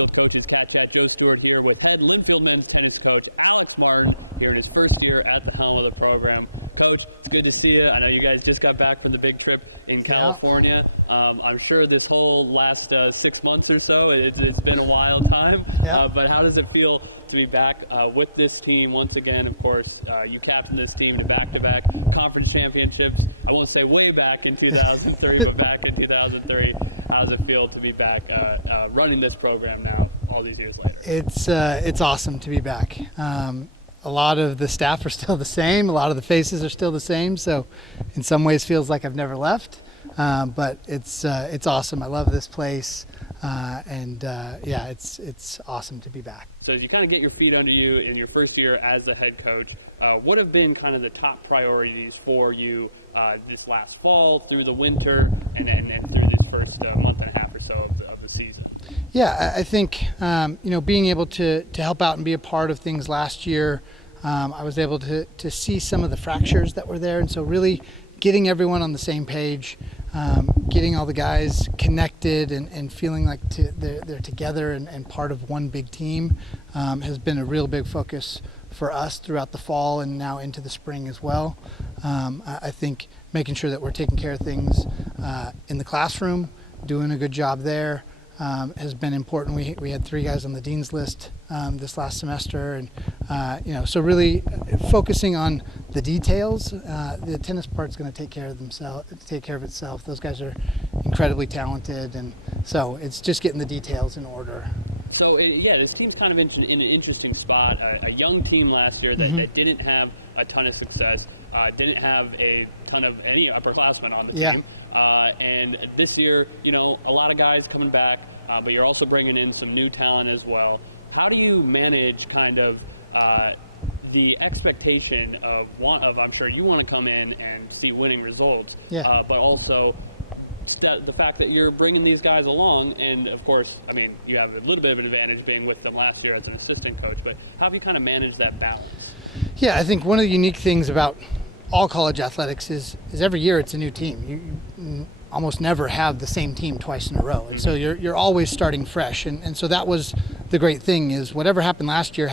on-field coaches, CatChat. Joe Stewart here with head Linfield men's tennis coach Alex Martin here in his first year at the helm of the program. Coach, it's good to see you. I know you guys just got back from the big trip in California. I'm sure this whole last 6 months or so, it's been a wild time. But how does it feel to be back with this team once again? Of course, you captained this team to back-to-back conference championships. I won't say way back in 2003, but back in 2003. How does it feel to be back running this program now, all these years later? It's awesome to be back. A lot of the staff are still the same. A lot of the faces are still the same. So in some ways feels like I've never left. But it's awesome. I love this place. It's awesome to be back. So as you kind of get your feet under you in your first year as the head coach, what have been kind of the top priorities for you this last fall, through the winter, and through this first month and a half or so of the season? Yeah, I think being able to help out and be a part of things last year, I was able to see some of the fractures that were there, and so really getting everyone on the same page, getting all the guys connected and feeling like they're together and part of one big team has been a real big focus for us throughout the fall and now into the spring as well. I think making sure that we're taking care of things in the classroom, doing a good job there, has been important. We had 3 guys on the dean's list this last semester, and so really focusing on the details. The tennis part's going to take care of itself. Those guys are incredibly talented, and so it's just getting the details in order. So this team's kind of in an interesting spot. A young team last year that didn't have a ton of success, didn't have a ton of any upperclassmen on the team. And this year, a lot of guys coming back, but you're also bringing in some new talent as well. How do you manage kind of the expectation of I'm sure you want to come in and see winning results, but also the fact that you're bringing these guys along, and of course, I mean, you have a little bit of an advantage being with them last year as an assistant coach, but how have you kind of managed that balance? Yeah, I think one of the unique things about all college athletics is every year it's a new team. You almost never have the same team twice in a row, and so you're always starting fresh, and so that was the great thing, is whatever happened last year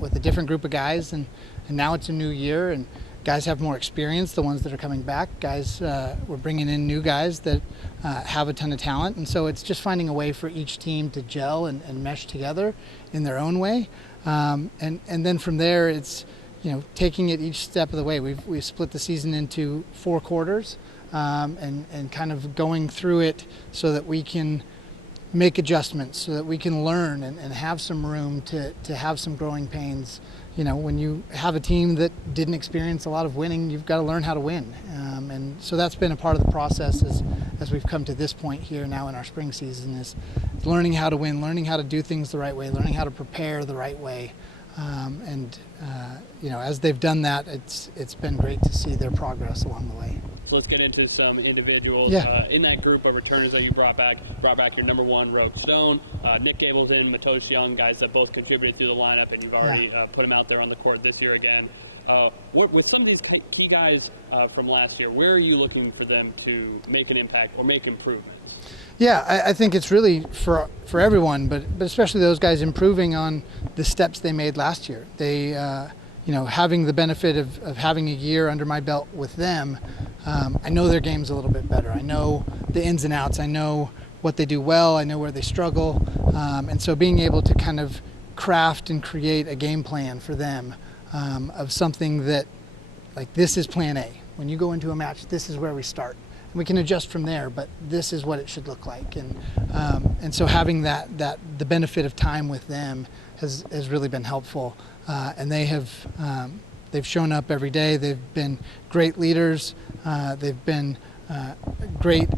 with a different group of guys, and now it's a new year, and guys have more experience, the ones that are coming back. We're bringing in new guys that have a ton of talent, and so it's just finding a way for each team to gel and mesh together in their own way, and then from there it's taking it each step of the way. We've split the season into 4 quarters, and kind of going through it so that we can make adjustments, so that we can learn and have some room to have some growing pains. When you have a team that didn't experience a lot of winning, you've got to learn how to win. And so that's been a part of the process as we've come to this point here now in our spring season, is learning how to win, learning how to do things the right way, learning how to prepare the right way. As they've done that, it's been great to see their progress along the way. So let's get into some individuals. In that group of returners that you brought back your number 1, Rogue Stone, Nick Gable's in, Matosh Young, guys that both contributed through the lineup, and you've already put them out there on the court this year again. With some of these key guys from last year, where are you looking for them to make an impact or make improvements? Yeah, I think it's really for everyone, but especially those guys improving on the steps they made last year. They, having the benefit of having a year under my belt with them, I know their game's a little bit better. I know the ins and outs. I know what they do well. I know where they struggle. And so being able to kind of craft and create a game plan for them of something that, like, this is plan A. When you go into a match, this is where we start. We can adjust from there, but this is what it should look like, and so having that the benefit of time with them has really been helpful, and they've shown up every day. They've been great leaders. They've been great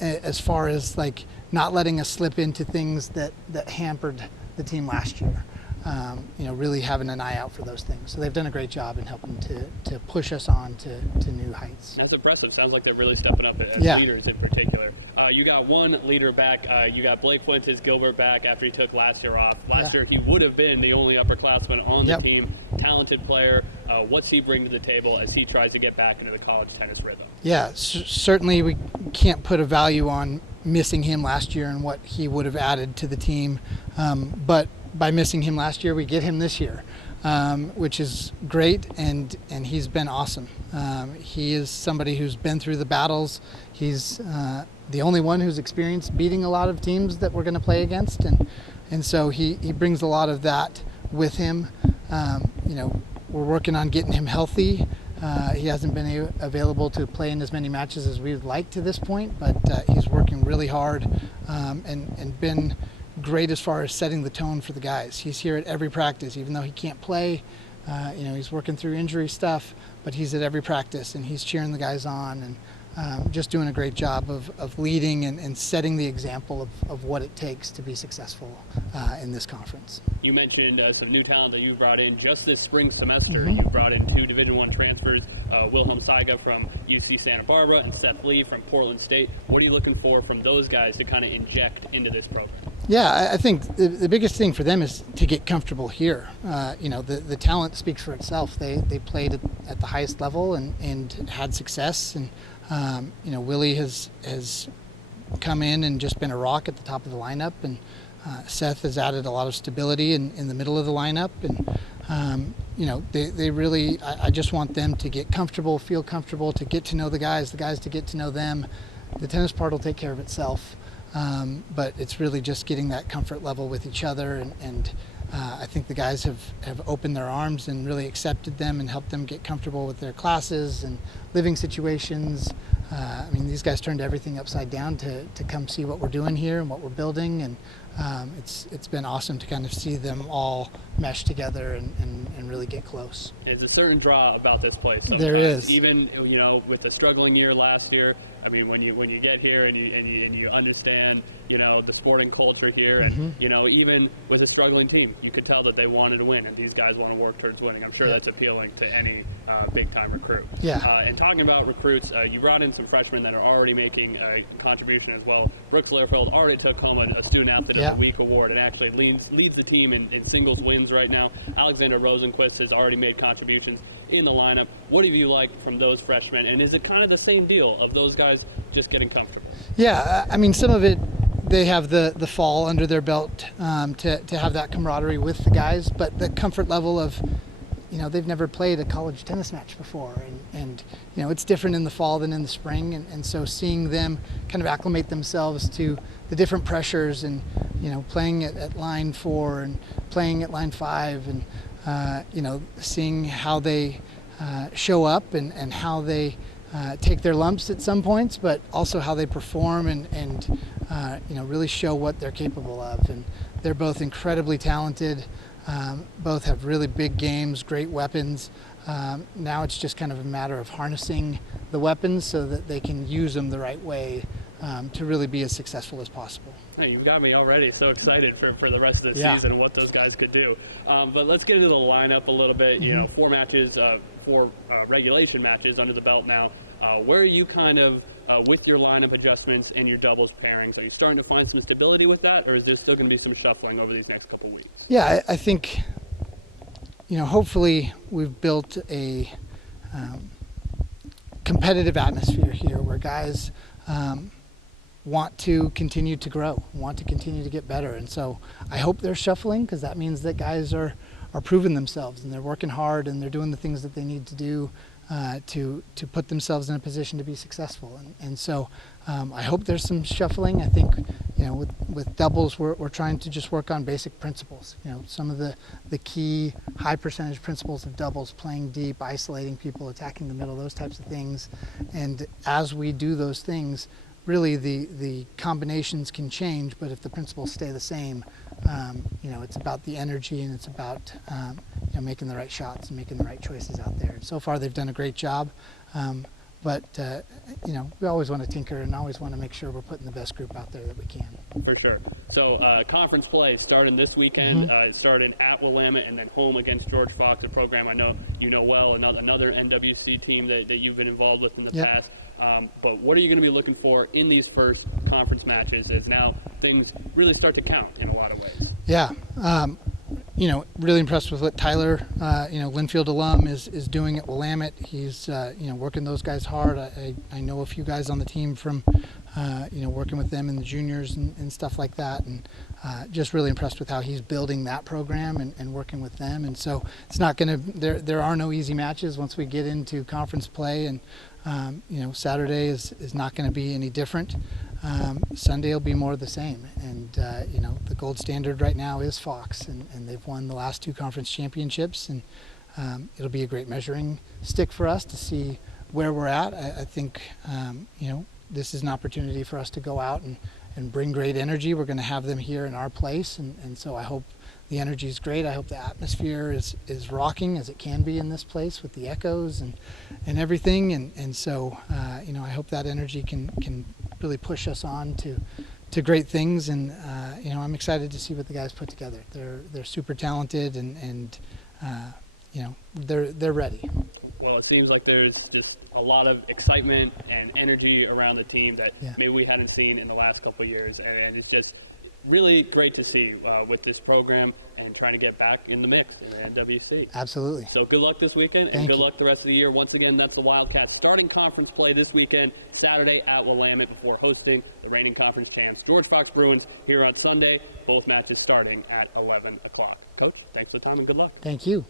as far as like not letting us slip into things that hampered the team last year. really having an eye out for those things. So they've done a great job in helping to push us on to new heights. That's impressive. Sounds like they're really stepping up as leaders in particular. You got one leader back. You got Blake Fuentes Gilbert back after he took last year off. Last year he would have been the only upperclassman on the team. Talented player. What's he bring to the table as he tries to get back into the college tennis rhythm? Yeah, certainly we can't put a value on missing him last year and what he would have added to the team. But by missing him last year, we get him this year, which is great, and he's been awesome. He is somebody who's been through the battles. He's the only one who's experienced beating a lot of teams that we're going to play against, and so he brings a lot of that with him. We're working on getting him healthy. He hasn't been available to play in as many matches as we would like to this point, but he's working really hard and been great as far as setting the tone for the guys. He's here at every practice, even though he can't play. He's working through injury stuff, but he's at every practice and he's cheering the guys on and just doing a great job of leading and setting the example of what it takes to be successful in this conference. You mentioned some new talent that you brought in just this spring semester. You brought in 2 Division I transfers, Wilhelm Saiga from UC Santa Barbara and Seth Lee from Portland State. What are you looking for from those guys to kind of inject into this program? Yeah, I think the biggest thing for them is to get comfortable here. The talent speaks for itself. They played at the highest level and had success. And Willie has come in and just been a rock at the top of the lineup. And Seth has added a lot of stability in the middle of the lineup. And they really. I just want them to get comfortable, feel comfortable, to get to know the guys to get to know them. The tennis part will take care of itself. But it's really just getting that comfort level with each other, and I think the guys have opened their arms and really accepted them and helped them get comfortable with their classes and living situations. These guys turned everything upside down to come see what we're doing here and what we're building, and it's been awesome to kind of see them all mesh together and really get close. There's a certain draw about this place. Sometimes. There is. Even with the struggling year last year. When you get here and you understand the sporting culture here, and even with a struggling team, you could tell that they wanted to win, and these guys want to work towards winning. I'm sure that's appealing to any big time recruit. And talking about recruits, you brought in some freshmen that are already making a contribution as well. Brooks Learfield already took home a Student Athlete of the Week award and actually leads the team in singles wins right now. Alexander Rosenquist has already made contributions in the lineup. What have you liked from those freshmen, and is it kind of the same deal of those guys just getting comfortable? Yeah, some of it, they have the fall under their belt to have that camaraderie with the guys, but the comfort level of, they've never played a college tennis match before, and it's different in the fall than in the spring, and so seeing them kind of acclimate themselves to the different pressures and, playing at line 4 and playing at line 5 and seeing how they show up and how they take their lumps at some points, but also how they perform and really show what they're capable of. And they're both incredibly talented, both have really big games, great weapons. Now it's just kind of a matter of harnessing the weapons so that they can use them the right way to really be as successful as possible. Hey, you've got me already so excited for the rest of the season and what those guys could do. But let's get into the lineup a little bit. 4 matches, 4 regulation matches under the belt now. Where are you kind of with your lineup adjustments and your doubles pairings? Are you starting to find some stability with that, or is there still going to be some shuffling over these next couple weeks? Yeah, I think, hopefully we've built a competitive atmosphere here where guys want to continue to grow, want to continue to get better. And so I hope they're shuffling, because that means that guys are proving themselves and they're working hard and they're doing the things that they need to do to put themselves in a position to be successful. And so I hope there's some shuffling. I think, with doubles, we're trying to just work on basic principles. Some of the key high percentage principles of doubles, playing deep, isolating people, attacking the middle, those types of things. And as we do those things, really the combinations can change, but if the principles stay the same, it's about the energy and it's about making the right shots and making the right choices out there. And so far they've done a great job. but we always want to tinker and always want to make sure we're putting the best group out there that we can. For sure. So conference play starting this weekend. It started at Willamette and then home against George Fox, a program I know you know well, another NWC team that you've been involved with in the past. But what are you going to be looking for in these first conference matches as now things really start to count in a lot of ways? Yeah. Really impressed with what Tyler, Linfield alum, is doing at Willamette. He's, working those guys hard. I know a few guys on the team from, working with them in the juniors and stuff like that. And just really impressed with how he's building that program and working with them. And so it's not going to, there are no easy matches once we get into conference play. And, Saturday is not going to be any different. Sunday will be more of the same. And, the gold standard right now is Fox, and they've won the last 2 conference championships. And it'll be a great measuring stick for us to see where we're at. I think, this is an opportunity for us to go out and bring great energy. We're going to have them here in our place. And so I hope the energy is great. I hope the atmosphere is rocking as it can be in this place with the echoes and everything. And so, I hope that energy can really push us on to great things. And, I'm excited to see what the guys put together. They're super talented and they're ready. Well, it seems like there's just a lot of excitement and energy around the team that maybe we hadn't seen in the last couple of years. And it's just really great to see with this program and trying to get back in the mix in the NWC. Absolutely. So good luck this weekend and good luck the rest of the year. Once again, that's the Wildcats starting conference play this weekend, Saturday at Willamette, before hosting the reigning conference champs, George Fox Bruins, here on Sunday. Both matches starting at 11 o'clock. Coach, thanks for the time and good luck. Thank you.